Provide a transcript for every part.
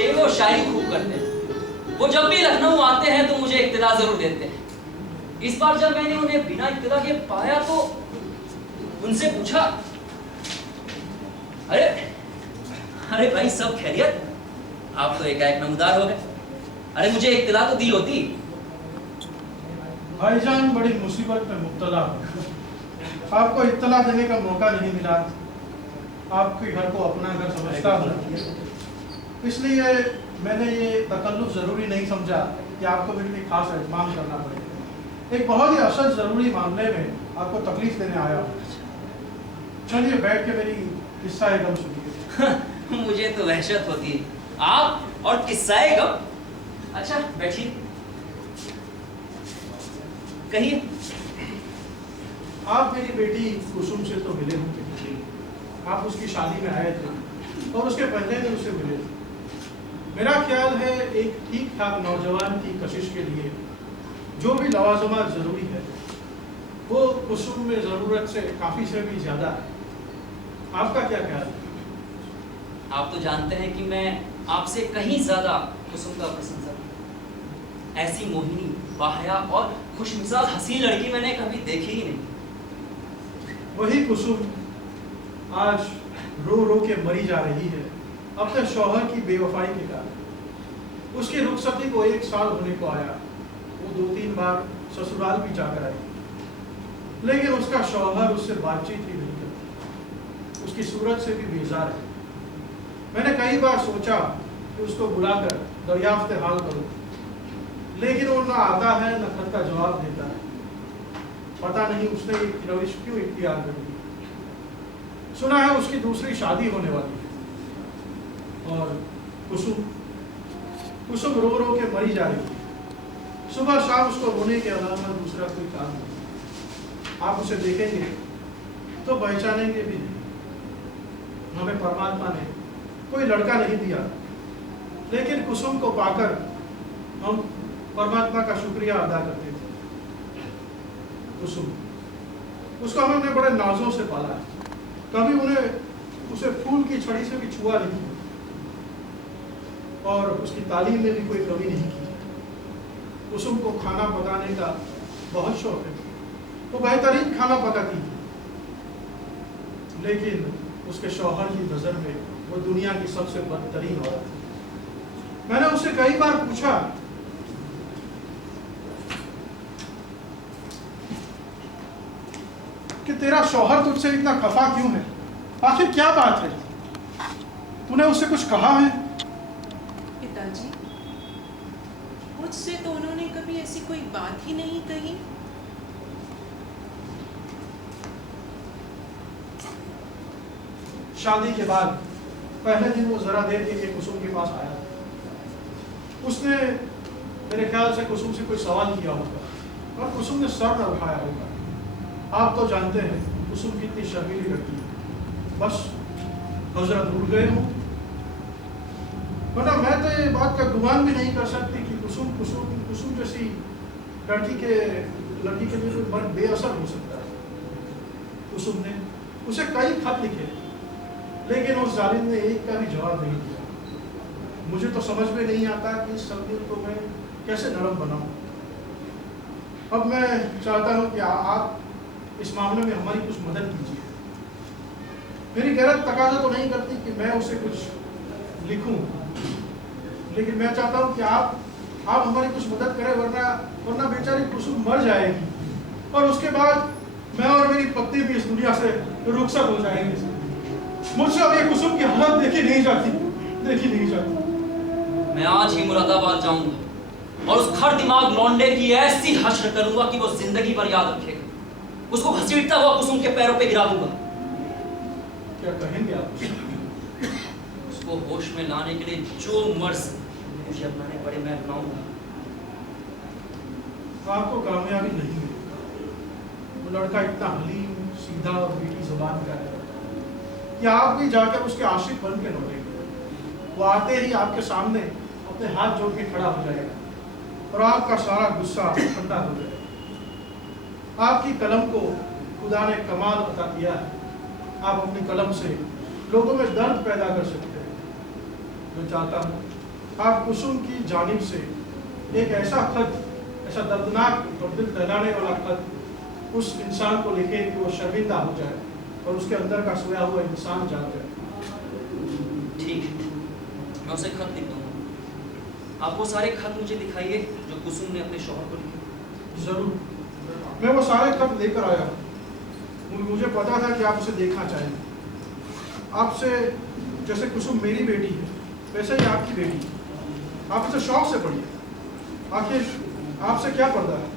शेर और शायरी खूब करते हैं। वो जब भी लखनऊ आते हैं तो मुझे इत्तला जरूर देते हैं। इस बार जब मैंने उन्हें बिना इत्तला के पाया तो उनसे पूछा, अरे अरे भाई सब खैरियत? आप तो एकाएक नमूदार हो गए। अरे मुझे इत्तला तो दी होती। भाईजान बड़ी मुसीबत में मुब्तला हो, आपको इत्तला देने का मौका नहीं मिला। आपके घर को अपना घर समझता हूँ, इसलिए मैंने ये तकल्लुफ़ ज़रूरी नहीं समझा कि आपको मेरे लिए खास एहतमाम करना पड़ेगा। एक बहुत ही असल ज़रूरी मामले में आपको तकलीफ देने आया हूँ। चलिए बैठ के मेरी किस्सा गम सुनिए। मुझे तो वहशत होती है, आप और किस्सा गम। अच्छा बैठिए, कहिए। आप मेरी बेटी कुसुम से तो मिले होंगे, आप उसकी शादी में आए थे और उसके पहले भी उससे मिले थे। मेरा ख्याल है एक ठीक ठाक नौजवान की कशिश के लिए जो भी लवाजमात ज़रूरी है वो कुसुम में ज़रूरत से काफ़ी से भी ज़्यादा है। आपका क्या ख्याल है? आप तो जानते हैं कि मैं आपसे कहीं ज़्यादा कुसुम का प्रशंसक हूं। ऐसी मोहिनी, बाहया और खुशमिजाज हसीन लड़की मैंने कभी देखी ही नहीं। वही कुसुम आज रो रो के मरी जा रही है अपने शौहर की बेवफाई के कारण। उसकी रुखसती को 1 साल होने को आया। वो 2-3 बार ससुराल भी जाकर आई, लेकिन उसका शौहर उससे बातचीत ही नहीं करता। उसकी सूरत से भी बेजार है। मैंने कई बार सोचा कि उसको बुलाकर दरियाफ्त हाल करूं, लेकिन वो ना आता है न खत का जवाब देता है। पता नहीं उसने ये रविश क्यों इख्तियार कर ली। सुना है उसकी दूसरी शादी होने वाली है और कुसुम रो रो के मरी जा रही है। सुबह शाम उसको रोने के अलावा दूसरा कोई काम नहीं। आप उसे देखेंगे तो पहचानेंगे भी नहीं। हमें परमात्मा ने कोई लड़का नहीं दिया, लेकिन कुसुम को पाकर हम परमात्मा का शुक्रिया अदा करते थे। कुसुम, उसको हमने बड़े नाजों से पाला है। कभी उसे फूल की छड़ी से भी छुआ नहीं और उसकी तालीम में भी कोई कमी नहीं की। कुसुम को खाना पकाने का बहुत शौक है। वो बेहतरीन खाना पकाती है, लेकिन उसके शौहर की नज़र में वो दुनिया की सबसे बदतरीन औरत है। मैंने उससे कई बार पूछा कि तेरा शौहर तुझसे इतना खफा क्यों है, आखिर क्या बात है? तूने उससे कुछ कहा है? पिताजी, मुझसे तो उन्होंने कभी ऐसी कोई बात ही नहीं कही। शादी के बाद पहले दिन वो जरा देर के लिए कुसुम के पास आया। उसने मेरे ख्याल से कुसुम से कोई सवाल किया होगा और कुसुम ने सर न उठाया होगा। आप तो जानते हैं कुसुम कितनी शर्मीली लड़की है। बस हजरत भूल गए हो, वरना मैं तो ये बात का गुमान भी नहीं कर सकती कि कुसुम जैसी लड़की के लिए कोई मर्द बेअसर हो सकता है। कुसुम ने उसे कई खत लिखे, लेकिन उस जालिम ने एक का भी जवाब नहीं दिया। मुझे तो समझ में नहीं आता कि इस सब दिल को मैं कैसे नरम बनाऊं। अब मैं चाहता हूं कि आप इस मामले में हमारी कुछ मदद कीजिए। मेरी गैरत तकाजा तो नहीं करती कि मैं उसे कुछ लिखूं, लेकिन मैं चाहता हूं कि आप हमारी कुछ मदद करें, वरना बेचारी कुसुम मर जाएगी और उसके बाद मैं और मेरी पत्नी भी इस दुनिया से रुखसत हो जाएंगे। मुझसे अब ये कुसुम की हालत देखी नहीं जाती। मैं आज ही मुरादाबाद जाऊंगा और उस खर दिमाग लौंडे की ऐसी हश्र करूंगा कि वो जिंदगी भर याद रखेगा। उसको घसीटता हुआ कुसुम के पैरों पे गिरा दूंगा। क्या कहेंगे आप? उसको होश में लाने के लिए जो मर्ज मुझे अपनाने पड़े मैं अपनाऊंगा। आपको कामयाबी नहीं मिलेगी। वो लड़का इतना हलीम, सीधा और मीठी जुबान का है कि आप भी जाकर उसके आशिक बन के लौटेंगे। वो आते ही आपके सामने अपने हाथ जोड़ के खड़ा हो जाएगा और आपका सारा गुस्सा ठंडा हो जाएगा। आपकी कलम को खुदा ने कमाल अता किया है। आप अपनी कलम से लोगों में दर्द पैदा कर सकते हैं। मैं चाहता हूँ आप कुसुम की जानिब से एक ऐसा खत, ऐसा दर्दनाक और दिल दहलाने वाला खत उस इंसान को लिखे कि वो शर्मिंदा हो जाए और उसके अंदर का सोया हुआ इंसान जाग जाए। ठीक है, मैं उसे खत लिख दूंगा। आप वो सारे खत मुझे दिखाइए जो कुसुम ने अपने शौहर को लिखे। जरूर, मैं वो सारे खत लेकर आया। मुझे पता था कि आप उसे देखना चाहेंगे। आपसे जैसे कुसुम मेरी बेटी है, वैसे ही आपकी बेटी है। आप उसे शौक से पढ़िए। आखिर आपसे क्या पर्दा है?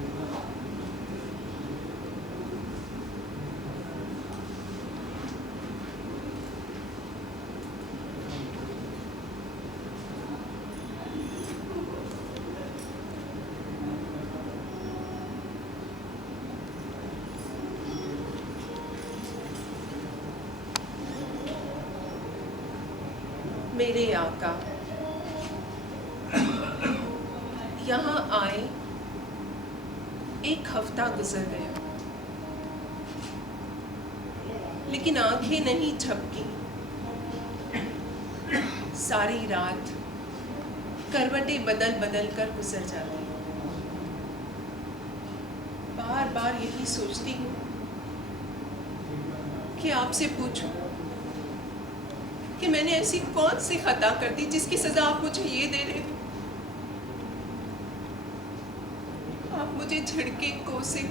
मेरे आका, यहाँ आए 1 हफ्ता गुजर गया, लेकिन आंखें नहीं झपकी। सारी रात करवटें बदल बदल कर गुजर जाती। बार बार यही सोचती हूँ कि आपसे पूछूं कि मैंने ऐसी कौन सी खता कर दी जिसकी सजा आप मुझे ये दे रहे हो। आप मुझे झिड़के कोसे,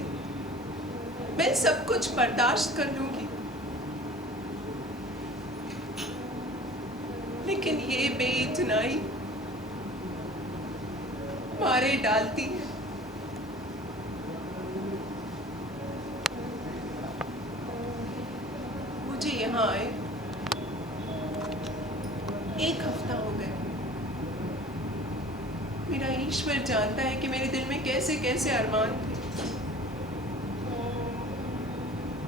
मैं सब कुछ बर्दाश्त कर लूंगी, लेकिन ये बेइतनाई मारे डालती है। मुझे यहाँ आए 1 हफ्ता हो गया। मेरा ईश्वर जानता है कि मेरे दिल में कैसे कैसे अरमान थे।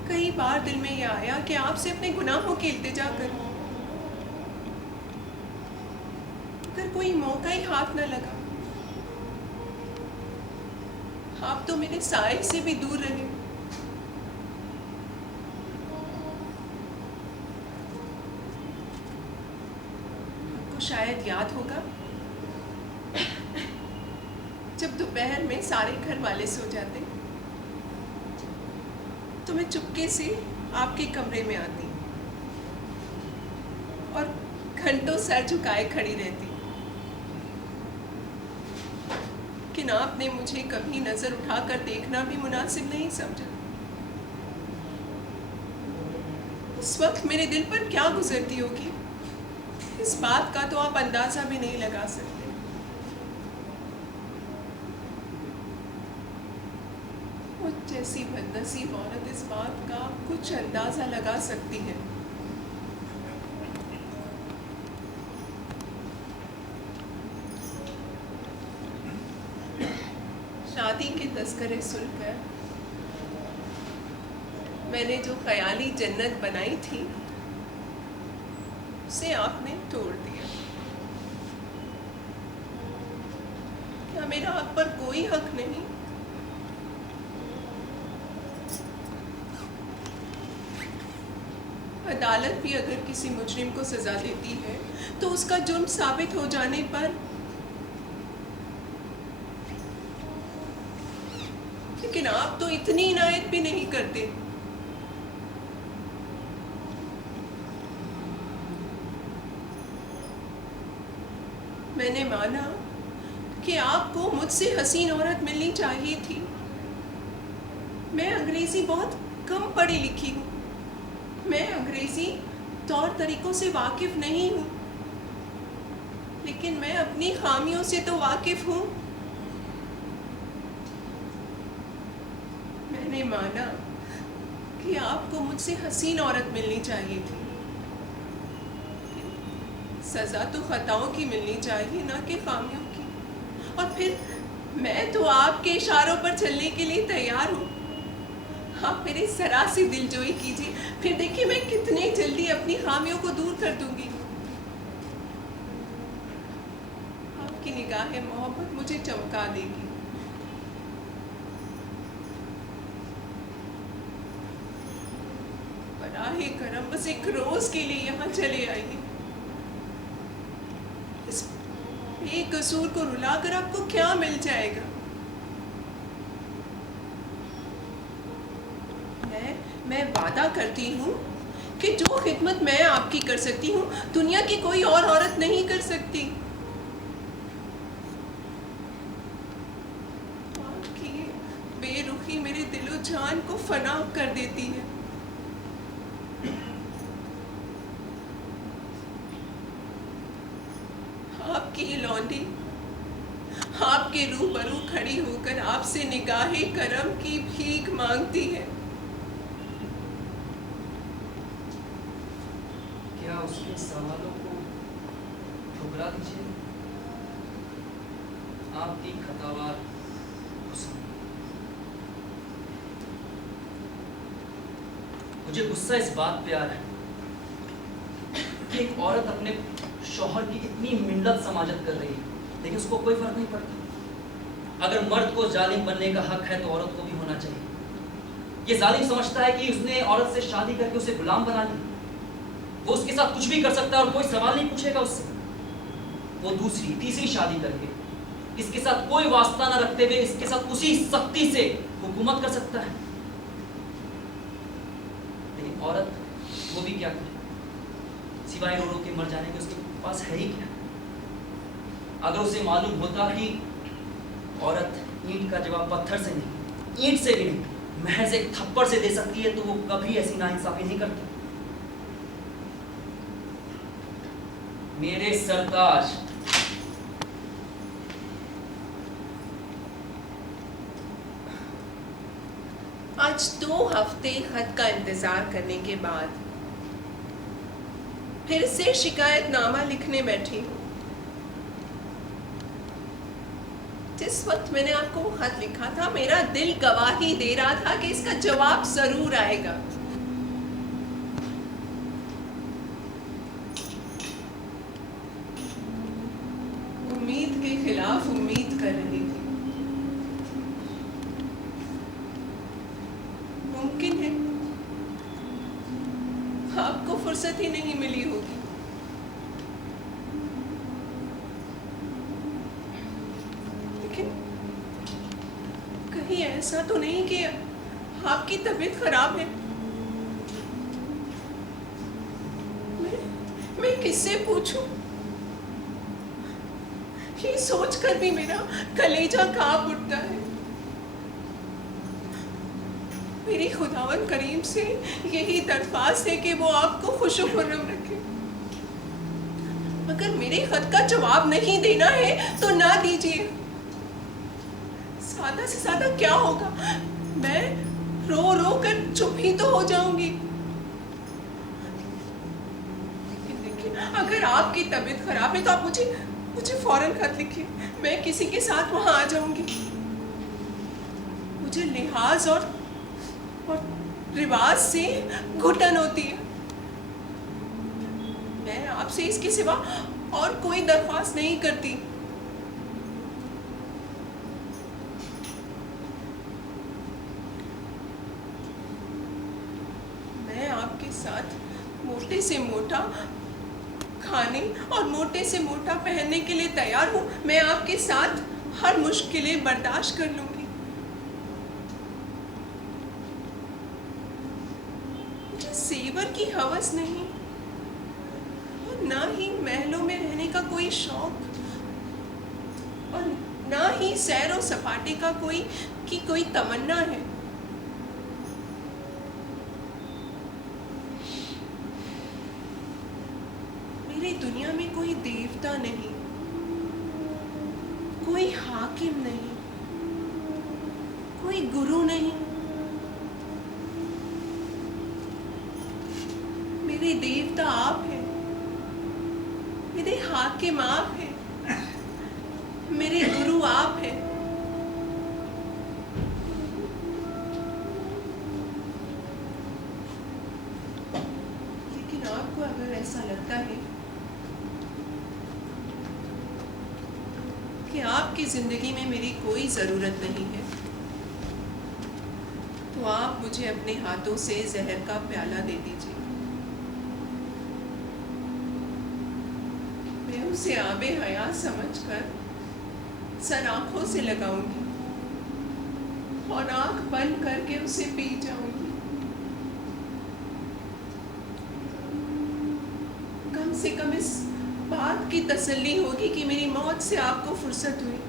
कई बार दिल में यह आया कि आपसे अपने गुनाहों की इल्तिजा करूं, अगर कोई मौका ही हाथ न लगा। आप तो मेरे साए से भी दूर रहे। शायद याद होगा, जब दोपहर में सारे घर वाले सो जाते तो मैं चुपके से आपके कमरे में आती और घंटों सर झुकाए खड़ी रहती, लेकिन आपने मुझे कभी नजर उठाकर देखना भी मुनासिब नहीं समझा। उस वक्त मेरे दिल पर क्या गुजरती होगी, इस बात का तो आप अंदाजा भी नहीं लगा सकते। मुझ जैसी बदनसीब औरत इस बात का कुछ अंदाजा लगा सकती है। शादी के तस्करे सुनकर मैंने जो ख्याली जन्नत बनाई थी उसे आपने तोड़ दिया। क्या मेरा आप पर कोई हक नहीं? अदालत भी अगर किसी मुजरिम को सजा देती है तो उसका जुर्म साबित हो जाने पर, लेकिन आप तो इतनी इनायत भी नहीं करते। मैंने माना कि आपको मुझसे हसीन औरत मिलनी चाहिए थी। मैं अंग्रेजी बहुत कम पढ़ी लिखी हूँ, मैं अंग्रेजी तौर तरीकों से वाकिफ नहीं हूँ, लेकिन मैं अपनी खामियों से तो वाकिफ हूँ। मैंने माना कि आपको मुझसे हसीन औरत मिलनी चाहिए थी। सज़ा तो खताओं की मिलनी चाहिए, ना कि खामियों की। और फिर मैं तो आपके इशारों पर चलने के लिए तैयार हूँ। आप मेरी जरा सी दिलजोई कीजिए, फिर देखिए मैं कितनी जल्दी अपनी खामियों को दूर कर दूंगी। आपकी निगाह मोहब्बत मुझे चमका देगी। बराहे करम बस एक रोज के लिए यहाँ चले आइए। एक कसूर को रुलाकर आपको क्या मिल जाएगा? मैं वादा करती हूँ कि जो खिदमत मैं आपकी कर सकती हूँ दुनिया की कोई और औरत नहीं कर सकती। आपकी बेरुखी मेरे दिलो जान को फना कर देती है। आपकी लौंडी आपके रूबरू खड़ी होकर आपसे निगाहे करम की भीख मांगती है। क्या उसके सवालों को ठुकरा दीजिए? आपकी खतावार हुस्न। मुझे गुस्सा इस बात पे आ रहा है कि एक औरत अपने शौहर की इतनी मिन्नत समाजत कर रही है, लेकिन उसको कोई फर्क नहीं पड़ता। अगर मर्द को जालिम बनने का हक है तो औरत को भी होना चाहिए। ये जालिम समझता है कि उसने औरत से शादी करके उसे गुलाम बना लिया, वो उसके साथ कुछ भी कर सकता है और कोई सवाल नहीं पूछेगा उससे। वो दूसरी तीसरी शादी करके इसके साथ कोई वास्ता न रखते हुए इसके साथ उसी सख्ती से हुकूमत कर सकता है। लेकिन औरत वो भी क्या करे, सिवाय रो रो के मर जाने के उसके पास है ही क्या? अगर उसे मालूम होता कि औरत ईंट का जवाब पत्थर से नहीं, ईंट से भी नहीं, महज एक थप्पड़ से दे सकती है, तो वो कभी ऐसी नाइंसाफी नहीं करती। मेरे सरताज, आज 2 हफ्ते खत का इंतजार करने के बाद फिर से शिकायतनामा लिखने बैठी हूँ। जिस वक्त मैंने आपको वो खत लिखा था मेरा दिल गवाही दे रहा था कि इसका जवाब जरूर आएगा। उम्मीद के खिलाफ उम्मीद कर रही थी। मुमकिन है आपको फुर्सत ही नहीं मिली होगी। लेकिन कहीं ऐसा तो नहीं कि आपकी तबीयत खराब है? मैं किससे पूछूं? ये सोचकर भी मेरा कलेजा कांप उठता है। मेरी खुदावन करीम से यही दरख्वास्त है कि वो आपको खुशो खुर्रम रखे। अगर मेरे खत का जवाब नहीं देना है तो ना दीजिए। सादा से सादा क्या होगा, मैं रो रो कर चुप ही तो हो जाऊंगी। लेकिन अगर आपकी तबीयत खराब है तो आप मुझे फौरन खत लिखिए, मैं किसी के साथ वहां आ जाऊंगी। मुझे लिहाज और रिवाज से घुटन होती है। मैं आपसे इसके सिवा और कोई दरख्वास्त नहीं करती। मैं आपके साथ मोटे से मोटा खाने और मोटे से मोटा पहनने के लिए तैयार हूँ। मैं आपके साथ हर मुश्किलें बर्दाश्त कर लूंगी। मुझे सेवर की हवस नहीं और ना ही महलों में रहने का कोई शौक और ना ही सैर और सपाटे का कोई तमन्ना है। मेरी दुनिया में कोई देवता नहीं, कोई हाकिम नहीं, कोई गुरु नहीं। मेरे देवता आप हैं, मेरे हाकिम आप हैं, मेरे गुरु आप हैं। लेकिन आपको अगर ऐसा लगता है कि आपकी जिंदगी में मेरी कोई ज़रूरत नहीं है तो आप मुझे अपने हाथों से जहर का प्याला दे दीजिए। मैं उसे आबे हयात समझकर सर आंखों से लगाऊंगी और आंख बंद करके उसे पी जाऊंगी। कम से कम इस बात की तसल्ली होगी कि मेरी मौत से आपको फुर्सत हुई।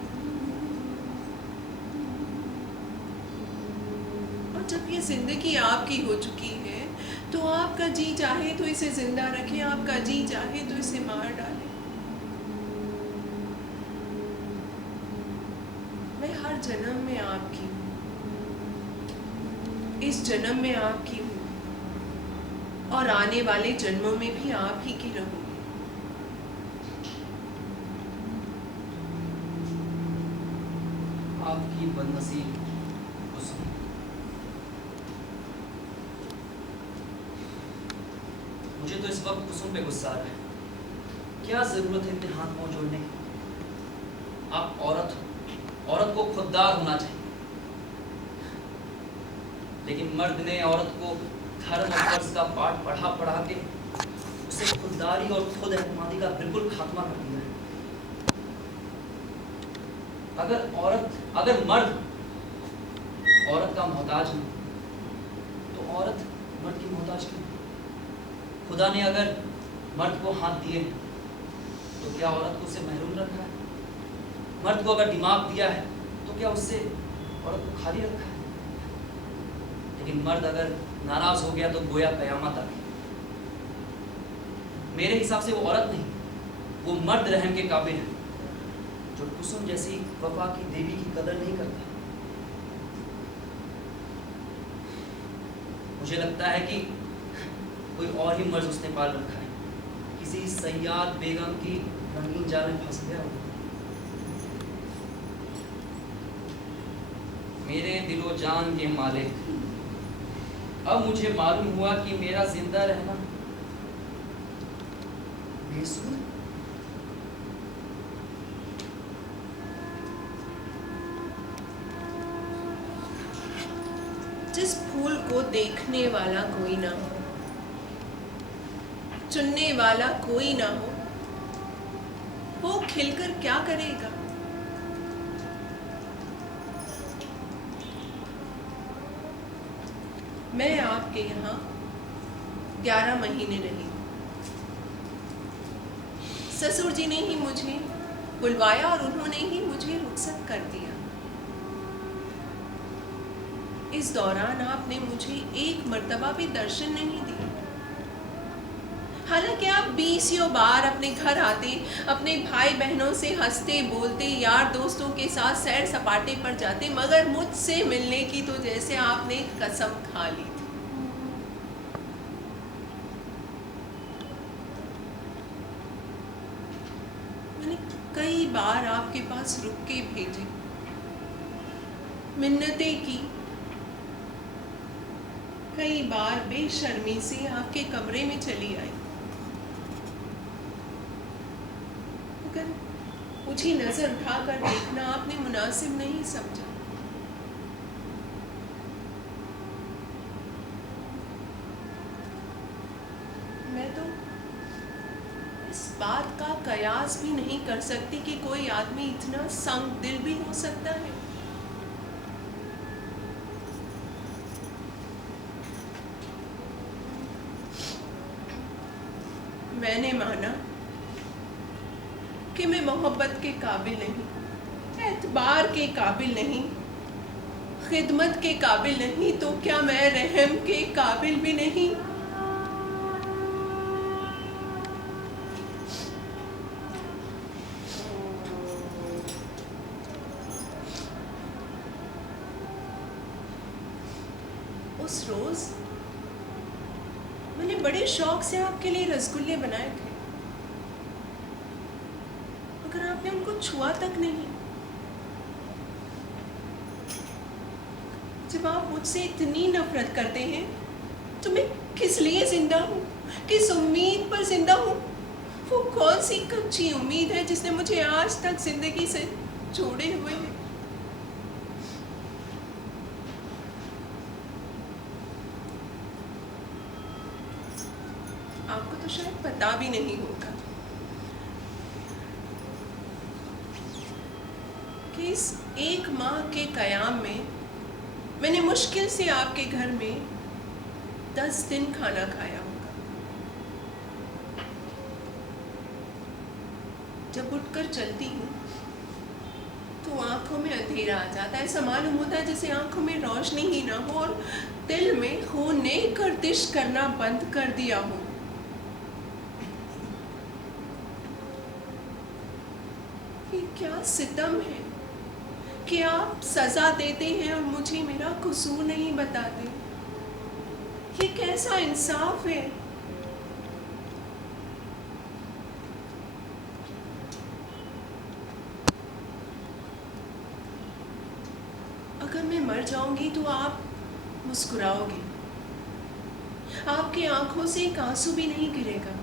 और जब ये जिंदगी आपकी हो चुकी है तो आपका जी चाहे तो इसे जिंदा रखें, आपका जी चाहे तो इसे मार डालें। मैं हर जन्म में आपकी हूँ, इस जन्म में आपकी हूँ और आने वाले जन्मों में भी आप ही की रहूंगी। आपकी बदनसीब कुसुम। मुझे तो इस वक्त कुसुम पे गुस्सा आ रहा है। क्या जरूरत है इतने हाथ पांव जोड़ने की? आप औरत हो, औरत को खुददार होना चाहिए, लेकिन मर्द ने औरत को धर्म और फर्ज का पाठ पढ़ा पढ़ा के उसे खुददारी और खुद एतमादी का बिल्कुल खात्मा कर दिया है। अगर मर्द औरत का मोहताज है तो औरत मर्द की मोहताज क्यों? खुदा ने अगर मर्द को हाथ दिए तो क्या औरत को उससे महरूम रखा है? मर्द को अगर दिमाग दिया है तो क्या उससे औरत को खाली रखा है? लेकिन मर्द अगर नाराज हो गया तो गोया कयामत आ गई। मेरे हिसाब से वो औरत नहीं, वो मर्द रहम के काबिल है जो कुसुम जैसी वफा की देवी की कदर नहीं करता। मुझे लगता है कि कोई और ही मर्ज उसने पाल रखा है, किसी सयाद बेगम की रंगीन जाल में फंस गया होगा। मेरे दिलो जान के मालिक, अब मुझे मालूम हुआ कि मेरा जिंदा रहना बेसुध है। जिस फूल को देखने वाला कोई ना हो, चुनने वाला कोई ना हो, वो खिलकर क्या करेगा? मैं आपके यहाँ 11 महीने रही। ससुर जी ने ही मुझे बुलवाया और उन्होंने ही मुझे रुखसत कर दिया। इस दौरान आपने मुझे एक मर्तबा भी दर्शन नहीं दिए। हालांकि आप 20 बार अपने घर आते, अपने भाई बहनों से हंसते बोलते, यार दोस्तों के साथ सैर सपाटे पर जाते, मगर मुझसे मिलने की तो जैसे आपने कसम खा ली थी। मैंने कई बार आपके पास रुक के भेजे, मिन्नतें की, कई बार बेशर्मी से आपके कमरे में चली आई, मगर मुझे नजर उठाकर देखना आपने मुनासिब नहीं समझा। मैं तो इस बात का कयास भी नहीं कर सकती कि कोई आदमी इतना संग दिल भी हो सकता है। मैंने माना कि मैं मोहब्बत के काबिल नहीं, एतबार के काबिल नहीं, खिदमत के काबिल नहीं, तो क्या मैं रहम के काबिल भी नहीं? उस रोज मैंने बड़े शौक से आपके लिए रसगुल्ले बनाए थे, मगर आपने उनको छुआ तक नहीं। जब आप मुझसे इतनी नफरत करते हैं तो मैं किस लिए जिंदा हूँ, किस उम्मीद पर जिंदा हूँ? वो कौन सी कच्ची उम्मीद है जिसने मुझे आज तक जिंदगी से जोड़े हुए है? आपको तो शायद पता भी नहीं होगा, इस एक माह के कयाम में मैंने मुश्किल से आपके घर में 10 दिन खाना खाया होगा। जब उठकर चलती हूँ तो आंखों में अंधेरा आ जाता है। ऐसा मालूम होता है जैसे आंखों में रोशनी ही ना हो और दिल में खून ने गर्दिश करना बंद कर दिया हो। ये क्या सितम है कि आप सजा देते हैं और मुझे मेरा कसूर नहीं बताते। ये कैसा इंसाफ है। अगर मैं मर जाऊंगी तो आप मुस्कुराओगे, आपकी आंखों से एक आंसू भी नहीं गिरेगा।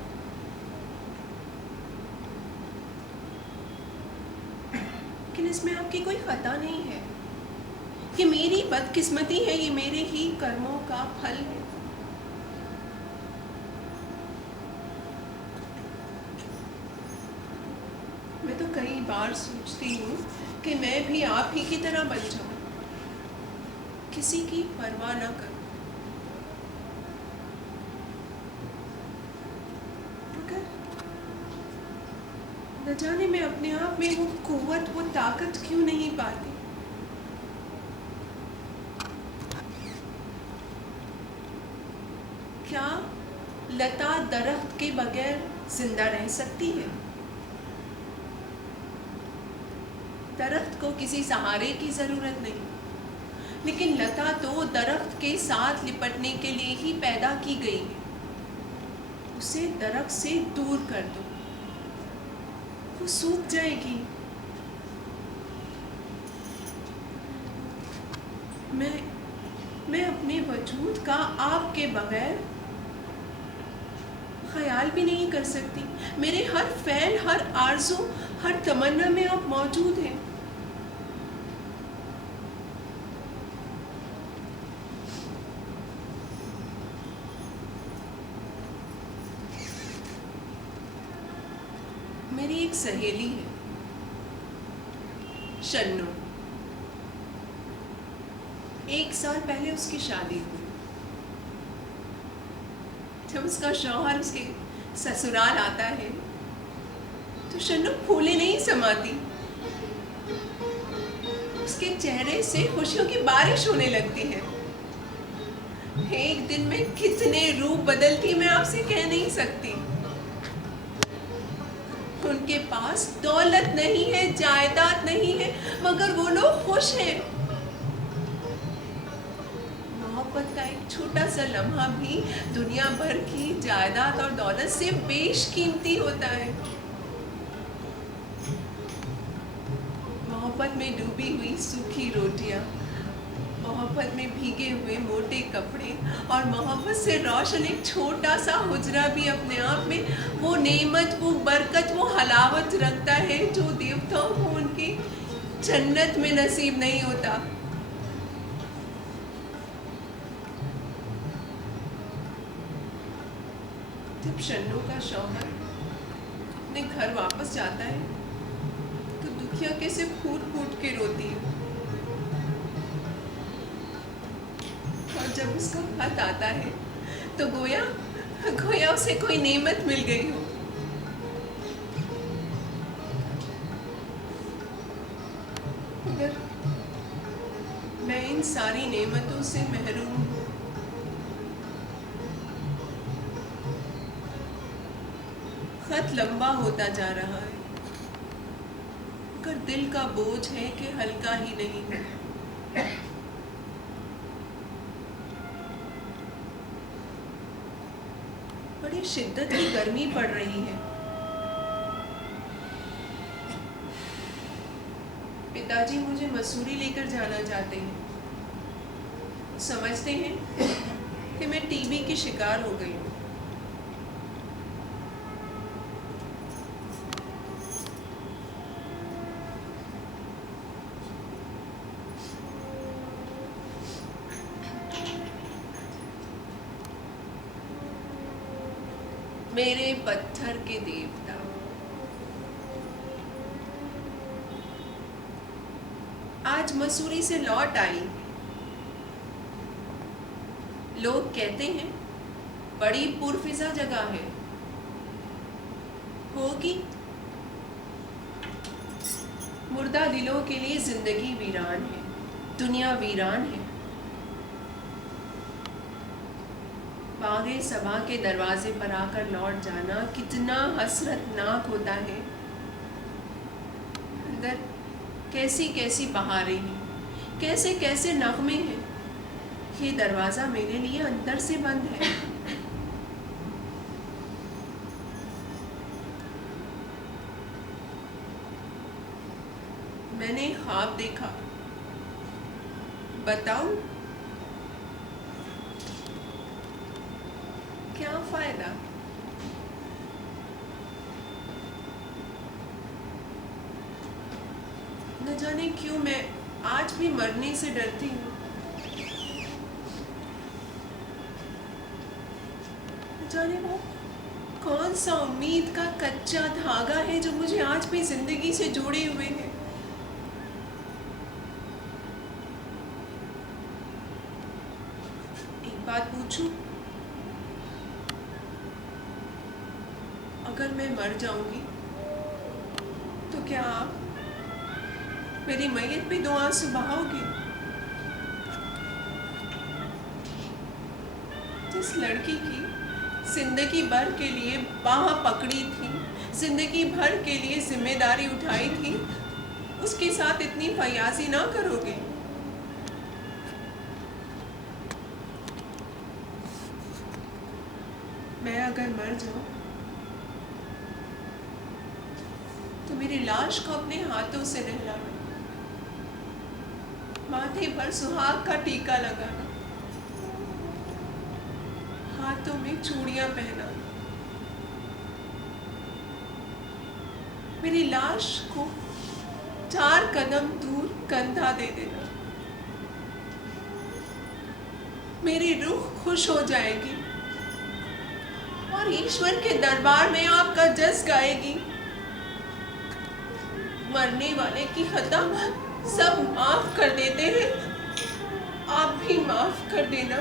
लेकिन इसमें आपकी कोई खता नहीं है। ये मेरी बदकिस्मती है, ये मेरे ही कर्मों का फल है। मैं तो कई बार सोचती हूँ कि मैं भी आप ही की तरह बन जाऊं, किसी की परवाह ना करूं। मगर न जाने मैं अपने आप में वो कुव्वत, वो ताकत क्यों नहीं पाती। क्या लता दरख्त के बगैर जिंदा रह सकती है? दरख्त को किसी सहारे की जरूरत नहीं, लेकिन लता तो दरख्त के साथ लिपटने के लिए ही पैदा की गई है। उसे दरख्त से दूर कर दो, वो सूख जाएगी। मैं अपने वजूद का आपके बगैर ख्याल भी नहीं कर सकती। मेरे हर फ़ैल, हर आरज़ू, हर तमन्ना में आप मौजूद हैं। मेरी एक सहेली है, शन्नू। 1 साल पहले उसकी शादी हुई। जब उसका शौहर उसके ससुराल आता है तो शन्नू फूले नहीं समाती, उसके चेहरे से खुशियों की बारिश होने लगती है। एक दिन में कितने रूप बदलती मैं आपसे कह नहीं सकती। उनके पास दौलत नहीं है, जायदाद नहीं है, मगर वो लोग खुश हैं। मोहब्बत का एक छोटा सा लम्हा भी दुनिया भर की जायदाद और दौलत से बेशकीमती होता है। मोहब्बत में डूबी हुई सूखी रोटियां, मोहब्बत में भीगे हुए मोटे कपड़े और मोहब्बत से रोशन एक छोटा सा हुजरा भी अपने आप में वो नेमत, वो बरकत, वो हलावत रखता है जो देवताओं को उनकी जन्नत में नसीब नहीं होता। जब शन्नू का शौहर अपने घर वापस जाता है तो दुखिया कैसे फूट फूट के रोती है। और जब उसका खत आता है तो गोया उसे कोई नेमत मिल गई हो। मगर मैं इन सारी नेमतों से महरूम हूँ। खत लंबा होता जा रहा है, मगर दिल का बोझ है कि हल्का ही नहीं है। बड़ी शिद्दत की गर्मी पड़ रही है। पिताजी मुझे मसूरी लेकर जाना चाहते हैं। समझते हैं कि मैं टीबी की शिकार हो गई हूँ। मेरे पत्थर के देवता, आज मसूरी से लौट आई। लोग कहते हैं बड़ी पुरफिजा जगह है। होगी। मुर्दा दिलों के लिए जिंदगी वीरान है, दुनिया वीरान है। बागे सबा के दरवाजे पर आकर लौट जाना कितना हसरतनाक होता है। अंदर कैसी कैसी बहारें हैं, कैसे कैसे नगमे हैं। ये दरवाजा मेरे लिए अंदर से बंद है। मैंने ख्वाब देखा, बताऊं? क्या फायदा? न जाने क्यों मैं आज भी मरने से डरती हूँ। न जाने वो कौन सा उम्मीद का कच्चा धागा है जो मुझे आज भी जिंदगी से जोड़े हुए है। एक बात पूछूं? अगर मैं मर जाऊंगी तो क्या आप मेरी मैयत पे 2 आंसू बहाओगे? जिस लड़की की जिंदगी भर के लिए बाह पकड़ी थी, जिंदगी भर के लिए जिम्मेदारी उठाई थी, उसके साथ इतनी फयाजी ना करोगे? मैं अगर मर जाऊं तो मेरी लाश को अपने हाथों से नहलाना, माथे पर सुहाग का टीका लगाना, हाथों में चूड़ियां पहनाना, मेरी लाश को 4 कदम दूर कंधा दे देना। मेरी रूह खुश हो जाएगी और ईश्वर के दरबार में आपका जस गाएगी। मरने वाले की खता सब माफ कर देते हैं, आप भी माफ कर देना।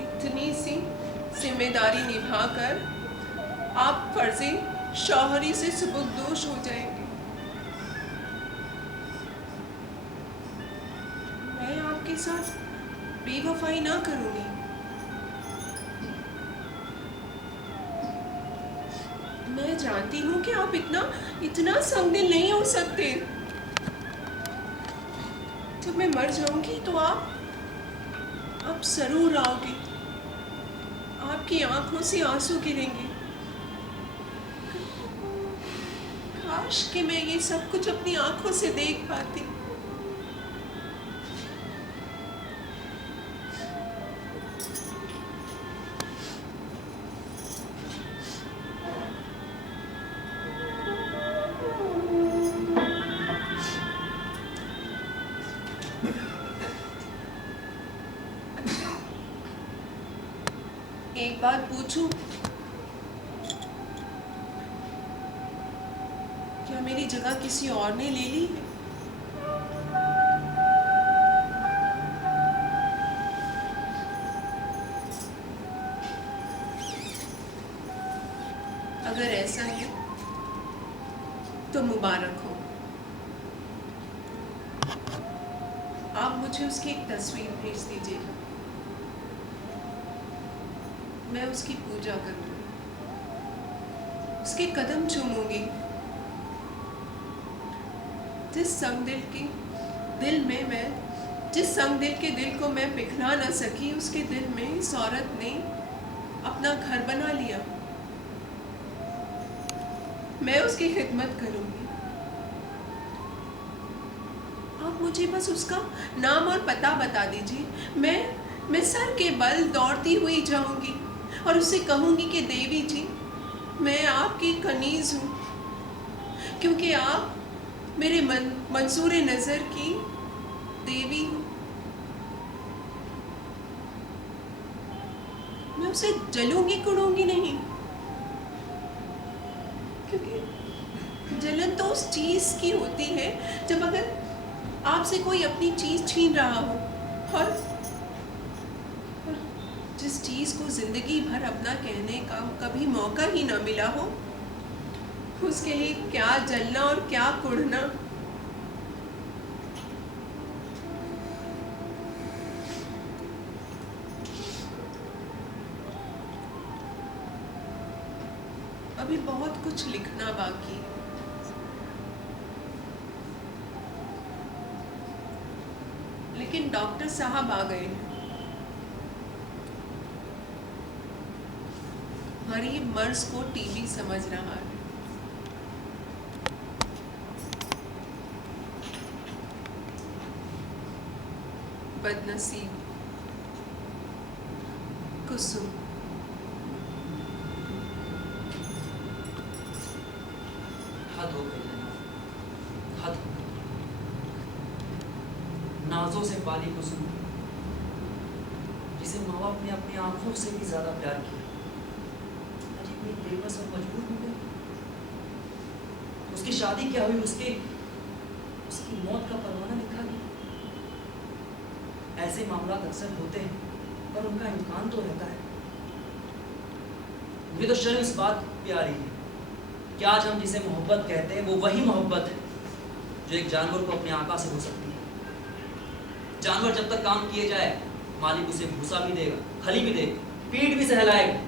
इतनी सी जिम्मेदारी निभाकर आप फर्जे शौहरी से सुबुकदोश हो जाएंगे। मैं आपके साथ बेवफाई ना करूंगी। मैं जानती हूँ कि आप इतना संगदिल नहीं हो सकते। जब मैं मर जाऊंगी तो आप जरूर आओगे, आपकी आंखों से आंसू गिरेंगे। काश कि मैं ये सब कुछ अपनी आंखों से देख पाती। एक बात पूछूं? क्या मेरी जगह किसी और ने ले ली है? अगर ऐसा है तो मुबारक हो। आप मुझे उसकी एक तस्वीर भेज दीजिएगा, मैं उसकी पूजा करूंगी, उसके कदम चूमूंगी। जिस संगदिल के दिल को मैं पिघला न सकी, उसके दिल में इस औरत ने अपना घर बना लिया। मैं उसकी खिदमत करूंगी। आप मुझे बस उसका नाम और पता बता दीजिए। मैं सर के बल दौड़ती हुई जाऊंगी और उससे कहूंगी कि देवी जी, मैं आपकी कनीज हूँ, क्योंकि आप मेरे मंसूरे नज़र की देवी हूँ। मैं उसे जलूंगी कुड़ूंगी नहीं। क्योंकि जलन तो उस चीज की होती है जब अगर आपसे कोई अपनी चीज छीन रहा हो, और जिस चीज को जिंदगी भर अपना कहने का कभी मौका ही ना मिला हो, उसके लिए क्या जलना और क्या कुढ़ना। अभी बहुत कुछ लिखना बाकी है। लेकिन डॉक्टर साहब आ गए हैं। गरीब मर्ज को टीबी समझ रहा है। बदनसीब कुसुम। हद हो गई है, हद हो गई। नाजों से पाली कुसुम, जिसे माँ बाप ने अपनी आंखों से भी ज्यादा प्यार किया, आज इतनी बेबस और मजबूर हो गई। उसकी शादी क्या हुई, उसकी मौत का परवाना लिखा गया। ऐसे मामला अक्सर होते हैं, पर उनका इम्कान तो रहता है। मुझे तो शर्म इस बात पे आ रही है कि आज हम जिसे मोहब्बत कहते हैं वो वही मोहब्बत है जो एक जानवर को अपने आका से हो सकती है। जानवर जब तक काम किए जाए, मालिक उसे भूसा भी देगा, खली भी देगा, पीठ भी सहलाएगा।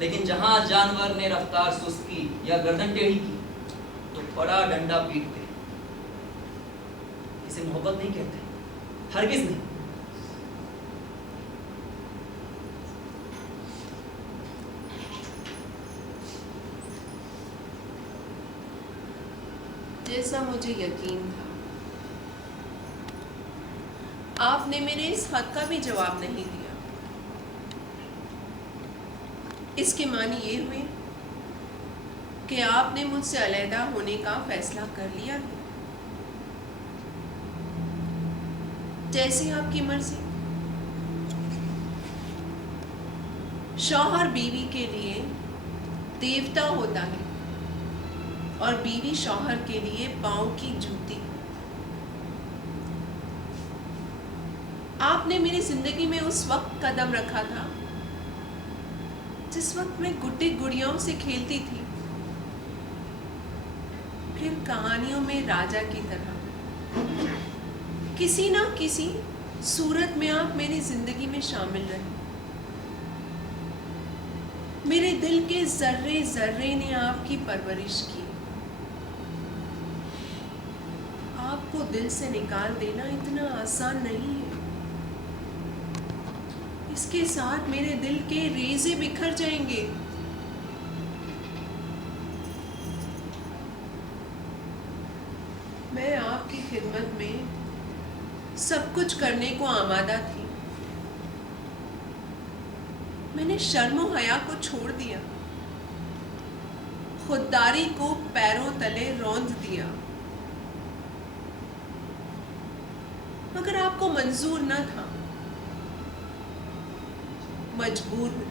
लेकिन जहां जानवर ने रफ्तार सुस्त की या गर्दन टेढ़ी की, तो बड़ा डंडा पीठ पे। इसे मोहब्बत नहीं कहते, हरगिज नहीं। जैसा मुझे यकीन था, आपने मेरे इस खत का भी जवाब नहीं दिया। इसके मानी ये हुए कि आपने मुझसे अलहदा होने का फैसला कर लिया है। जैसी आपकी मर्जी। शौहर बीवी के लिए देवता होता है और बीवी शौहर के लिए पांव की जूती। आपने मेरी जिंदगी में उस वक्त कदम रखा था जिस वक्त मैं गुड्डी गुड़ियों से खेलती थी। फिर कहानियों में राजा की तरह किसी ना किसी सूरत में आप मेरी जिंदगी में शामिल रहे। मेरे दिल के जर्रे जर्रे ने आपकी परवरिश की। आपको दिल से निकाल देना इतना आसान नहीं है। इसके साथ मेरे दिल के रेजे बिखर जाएंगे। मैं आपकी खिदमत में सब कुछ करने को आमादा थी। मैंने शर्मो हया को छोड़ दिया, खुददारी को पैरों तले रौंद दिया। मगर आपको मंजूर न था, मजबूर हूं।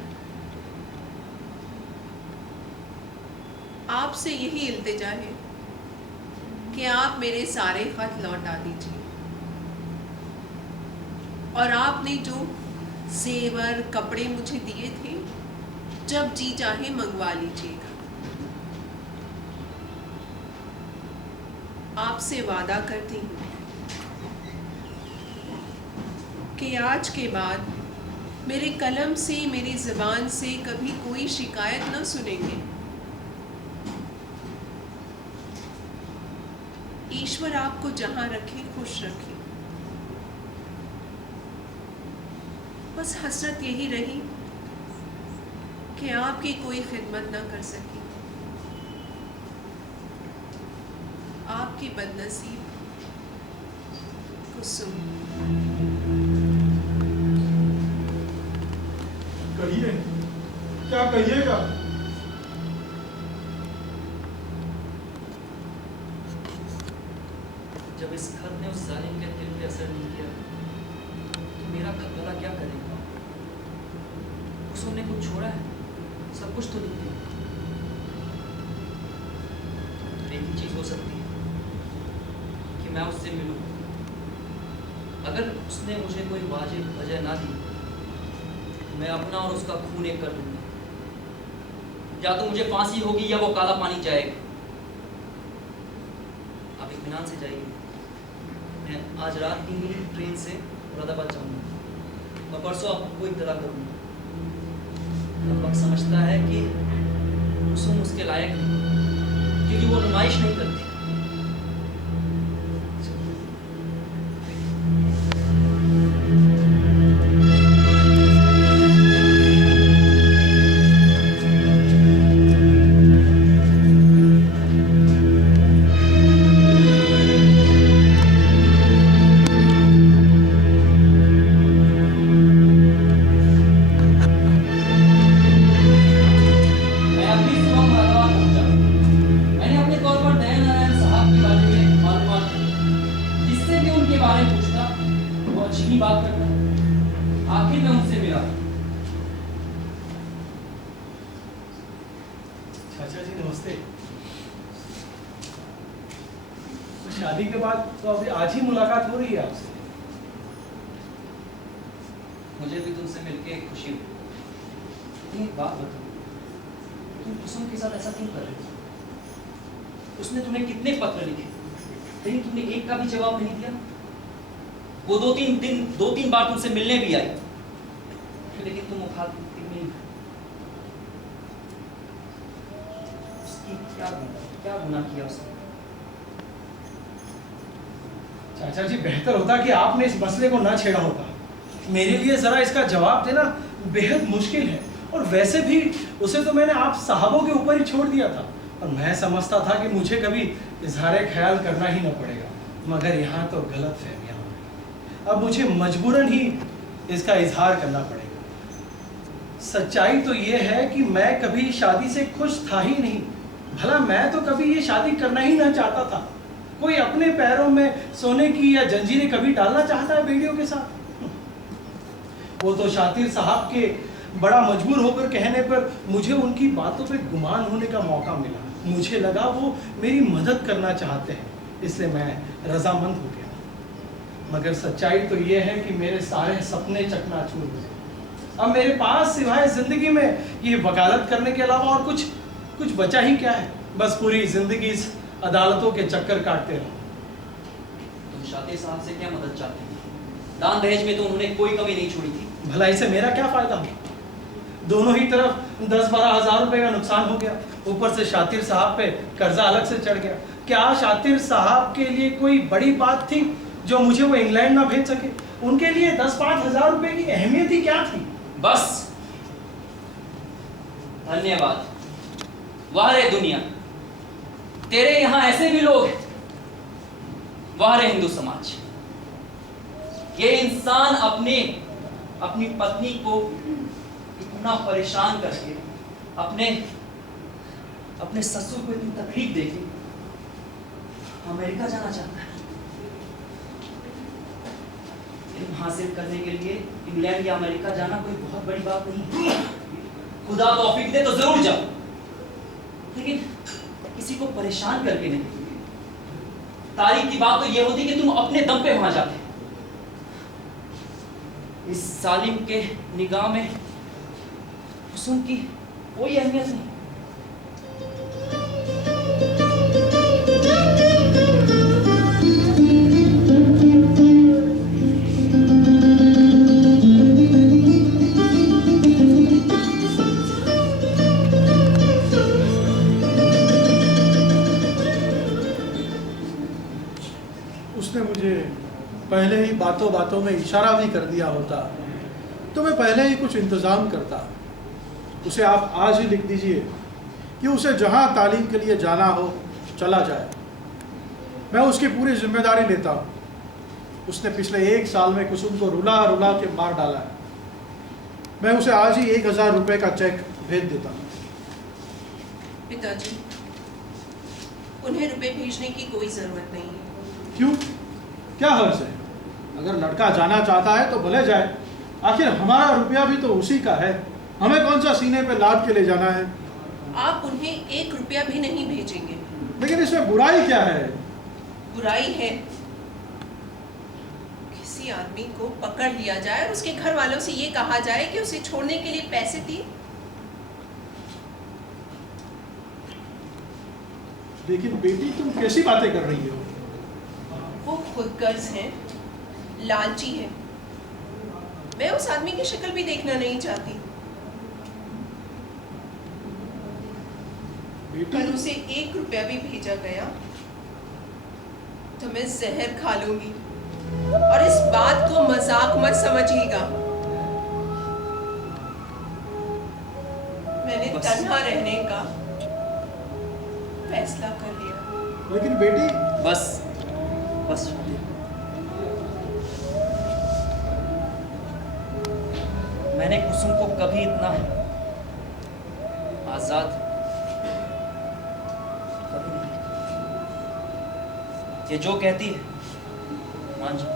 आपसे यही इल्तिजा है कि आप मेरे सारे खत लौटा दीजिए और आपने जो जेवर कपड़े मुझे दिए थे, जब जी चाहे मंगवा लीजिएगा। आपसे वादा करती हूँ कि आज के बाद मेरे कलम से, मेरी ज़बान से कभी कोई शिकायत न सुनेंगे। ईश्वर आपको जहां रखे खुश रखे। बस हसरत यही रही कि आपकी कोई खिदमत ना कर सकी। आपकी बदनसीब कुसुम। कहिए, क्या कहिएगा? जब इस खत ने उस जालिम के दिल पे असर नहीं किया, तो मेरा खत भला क्या करेगा? उसने कुछ छोड़ा है, सब कुछ तो नहीं दिया। हो सकती है कि मैं उससे मिलूं। अगर उसने मुझे कोई वाजिब वजह ना दी, मैं अपना और उसका खून एक कर दूंगा। या तो मुझे फांसी होगी या वो काला पानी जाएगा। आप इत्मीनान से जाइए, मैं आज रात की ही ट्रेन से मुरादाबाद जाऊंगा और परसों आपको इत्तला करूंगा। वक्त समझता है कि कुसुम उसके लायक नहीं, क्योंकि वो नुमाइश नहीं करती। चाचा जी नमस्ते। शादी के बाद तो अभी आज ही मुलाकात हो रही है आपसे। मुझे भी तुमसे मिलके खुशी हुई। एक बात बताओ, तुम कुसुम के साथ ऐसा क्यों कर रहे हो? उसने तुम्हें कितने पत्र लिखे, लेकिन तुमने एक का भी जवाब नहीं दिया। वो दो तीन बार तुमसे मिलने भी आई, लेकिन तुम मुखातिब नहीं। उसकी क्या गुनाह किया उसने? चाचा जी बेहतर होता कि आपने इस मसले को ना छेड़ा होता। मेरे लिए जरा इसका जवाब देना बेहद मुश्किल है, और वैसे भी उसे तो मैंने आप साहबों के ऊपर ही छोड़ दिया था, और मैं समझता था कि मुझे कभी इजहार ख्याल करना ही न पड़ेगा, मगर यहाँ तो गलत फहमियाँ हो गई। अब मुझे मजबूरन ही इसका इजहार करना पड़ेगा। सच्चाई तो ये है कि मैं कभी शादी से खुश था ही नहीं। भला मैं तो कभी ये शादी करना ही ना चाहता था। कोई अपने पैरों में सोने की या जंजीरें कभी डालना चाहता है बेड़ियों के साथ? वो तो शातिर साहब के बड़ा मजबूर होकर कहने पर मुझे उनकी बातों पे गुमान होने का मौका मिला। मुझे लगा वो मेरी मदद करना चाहते हैं, इसलिए मैं रजामंद हो गया। मगर सच्चाई तो ये है कि मेरे सारे सपने चकनाचूर हुए। अब मेरे पास सिवाय जिंदगी में ये वकालत करने के अलावा और कुछ बचा ही क्या है? बस पूरी जिंदगी इस अदालतों के चक्कर काटते रहो। तुम शातिर साहब से क्या मदद चाहते हैं? दान दहेज में तो उन्होंने कोई कमी नहीं छोड़ी थी। भला इससे मेरा क्या फायदा हुआ? दोनों ही तरफ 10-12 हज़ार रुपए का नुकसान हो गया, ऊपर से शातिर साहब पे कर्जा अलग से चढ़ गया। क्या शातिर साहब के लिए कोई बड़ी बात थी जो मुझे वो इंग्लैंड ना भेज सके? उनके लिए 10-5 हज़ार रुपए की अहमियत ही क्या थी? बस, धन्यवाद। वाह रे दुनिया, तेरे यहाँ ऐसे भी लोग हैं। वाह रे हिंदू समाज, ये इंसान अपनी पत्नी को इतना परेशान करके, अपने ससुर को इतनी तकलीफ देके अमेरिका जाना चाहता है। इल्म हासिल करने के लिए इंग्लैंड या अमेरिका जाना कोई बहुत बड़ी बात नहीं है। खुदा तौफीक दे तो जरूर जाओ, लेकिन किसी को परेशान करके नहीं। तारीख की बात तो यह होती कि तुम अपने दम पे वहां जाते। इस सालिम के निगाह में कुसुम की कोई अहमियत नहीं। उसने मुझे पहले ही बातों बातों में इशारा भी कर दिया होता तो मैं पहले ही कुछ इंतज़ाम करता। उसे आप आज ही लिख दीजिए कि उसे जहाँ तालीम के लिए जाना हो चला जाए। मैं उसकी पूरी जिम्मेदारी लेता हूँ। उसने पिछले 1 साल में कुसुम को रुला रुला के मार डाला है। मैं उसे आज ही 1000 रुपये का चेक भेज देता हूँ। पिताजी, उन्हें रुपए भेजने की कोई ज़रूरत नहीं है। क्यों? क्या हर्ज है? अगर लड़का जाना चाहता है तो भले जाए। आखिर हमारा रुपया भी तो उसी का है। हमें कौन सा सीने पे लाद के ले जाना है? आप उन्हें 1 रुपया भी नहीं भेजेंगे। लेकिन इसमें बुराई क्या है? बुराई है किसी आदमी को पकड़ लिया जाए और उसके घर वालों से ये कहा जाए कि उसे छोड़ने के लिए पैसे दिए। लेकिन बेटी तुम कैसी बातें कर रही हो? वो खुदगर्ज है, लालची है। मैं उस आदमी की शक्ल भी देखना नहीं चाहती, पर उसे 1 रुपया भी भेजा गया तो मैं जहर खा लूंगी। और इस बात को मजाक मत समझिएगा। मैंने तन्हा रहने का फैसला कर लिया। लेकिन बेटी बस बस शादी। मैंने कुसुम को कभी इतना आजाद कभी नहीं। ये जो कहती है मान जाओ।